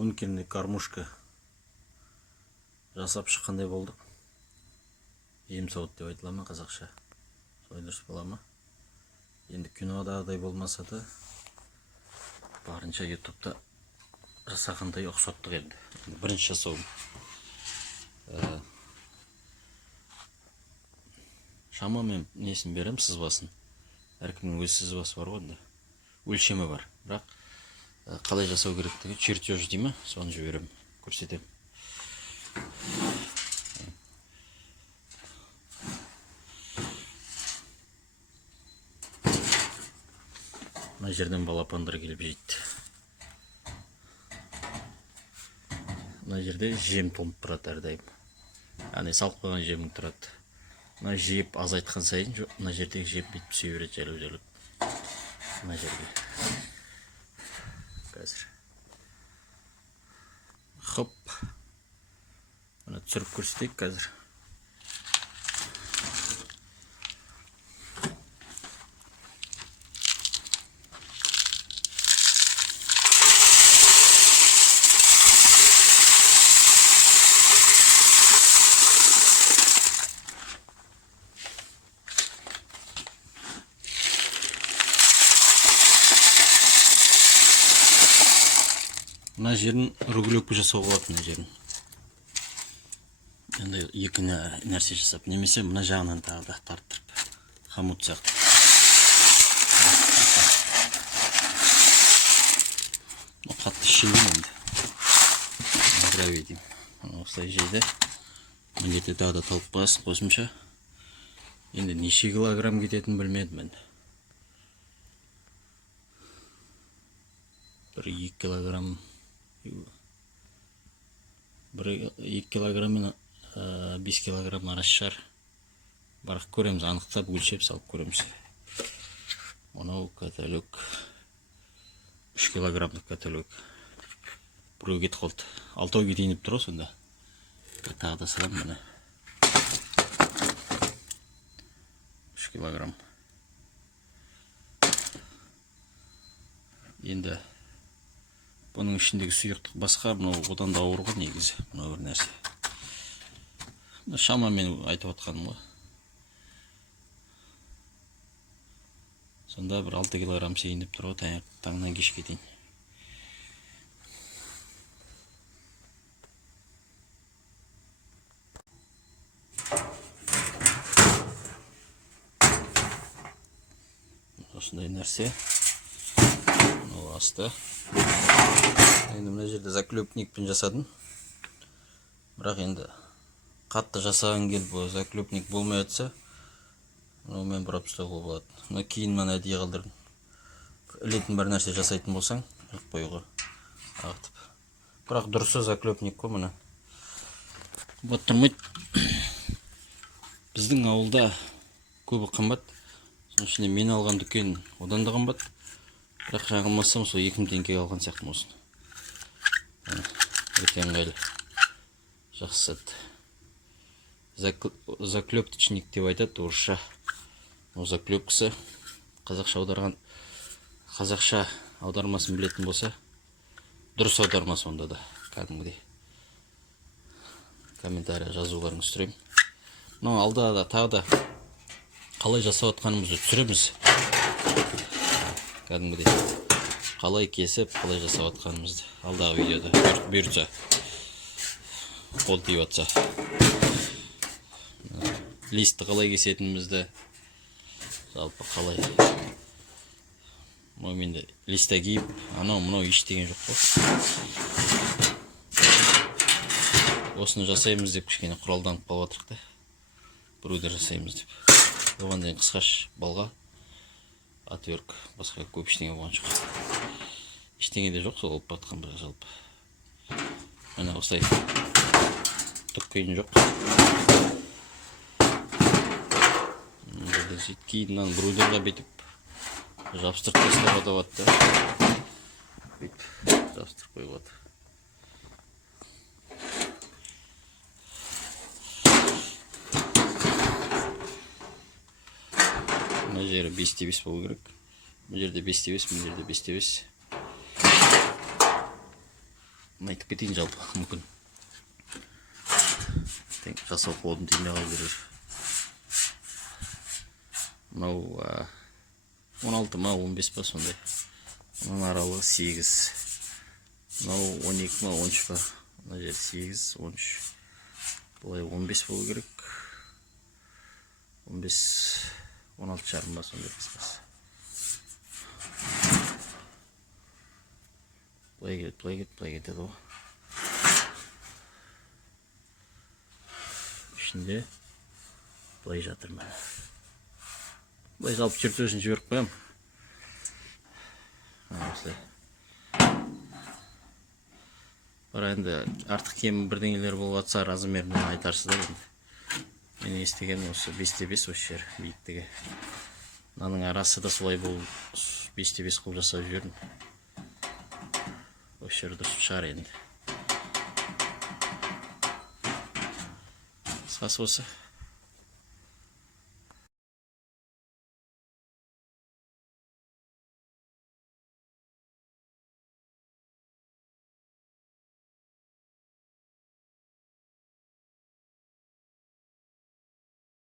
бункерный кормушка жасап шыққандай болдық. Жем сауыт деп айтыла ма қазақша? Солай дұрыс бола ма? Енді кинодағыдай болмаса да барынша ютубта жасағандай ұқсаттық енді. Бірінші жасауым. Шамамен несін берем, сызбасын. Әркімнің өз сызбасы бар ғой, өлшемі бар. Бірақ қалай жасау керектігі чертеж дей ме, соны жіберем, көрсетем. Мына жерден балапандар келіп жейді. Мына жерде жем толып тұрады әрдайым. Яғни салып қойған жемің тұрады. Мына жеп азайтқан сайын, мына жердегі жеп бітіп түсе береді жайлап-жайлап. Мына жерге. Қазір. Хоп. Мына түсіріп көрсетейік қазір. Мына жерін регулировка жасауға болады, мына жерін. Енді екі нәрсе жасап, немесе мына жағынан тағы да тарттырып, хомут сияқты. Қатты шегін енді. Гравий деймін. Осылай жейді. Мына жерде тағы да талып қоясың қосымша. Енді неше килограмм кететінін білмедім енді. 1-2 килограмм. 2 килограмм мен 5 килограмм арасы шығар. Бірақ көреміз, анықтап өлшеп салып көреміз. Мынау каталог 3 килограммдық каталог. Біреу кетіп қалды. 6-ау кетейініп тұр сонда. Тағы да салам міне. 3 килограмм. Енді бұның ішіндегі сұйықтық басқа, мынау одан да ауыр ғой негізі, мынау бір нәрсе. Шамамен айтып отқаным ғой. Сонда бір 6 килограмм сейініп тұр ғой, таңнан кешке дейін. Осындай нәрсе. Мынау асты. Енді мына жерде заклепникпен жасадым. Бірақ енді қатты жасаған келіп, заклепник болмай жатса, мен бұрап ұстауға болады. Мына кейін мына әдейі қалдырдым. Ілетін бір нәрсе жасайтын болсаң, іліп қоюға ағытып. Бірақ дұрысы заклепник қой мына. Боттырмайды. Біздің ауылда көбі қымбат. Соның ішінде мен алған дүкен одан да қымбат. Бірақ жаңылмасам, сол 2000 теңгеге алған сияқтым осыны. Өте ыңғайлы. Жақсы сәтті. Заклептичник деп айтады орысша. Заклепкасы қазақша аудармасын білетін болса, дұрыс аудармасы онда да кәдімгідей. Комментария жазуларыңызды сұраймын. Мынау алда да тағы да қалай жасап отқанымызды түсіреміз. Кәдімгідей қалай кесіп, қалай жасап отқанымызды алдағы видеода бұйыртса, қол тиіп атса. Листті қалай кесетінімізді, жалпы қалай. Менде листа киіп, анау ештеңе жоқ қой. Осыны жасаймыз деп кішкене құралданып қалып жатырық та. Біреуді жасаймыз деп. Оған дейін қысқаш балға, отвертка, басқа көп ештеңе болған жоқ. Ештеңе де жоқ, сол болып батқан бірақ жалпы. Мына осылай түк қиын жоқ. Кейіннен брудерға бетіп жабыстырып тастап атаватты. Бетіп жабыстырып қойғады. Мына жері 5-5 болу керек. Бұл жерде 5-5, бұл жерде 5-5. айтып кетейін жалпы мүмкін жасау қолым тимей қалып жүрер. Мынау 16 ма 15 па сондай. Оның аралығы 8. Мынау 12 ма 13 па. Мына жер 8, 13. Бұлай 15 болу керек. 15, 16 жарым ба сондай қысқасы. Бұлай кетеді ғой. Ішінде бұлай жатыр ма. Бұлай жалпы чертежін жіберіп қоям. Осылай. Бар енді артық кем бірдеңелер болып жатса размерінен айтарсыздар енді. Мен естігенім осы 5-5 осы жер биіктігі. Мынаның арасы да солай болып 5-5 қылып жасап жібердім. Осы жер дұрыс шығар енді. Қысқасы осы.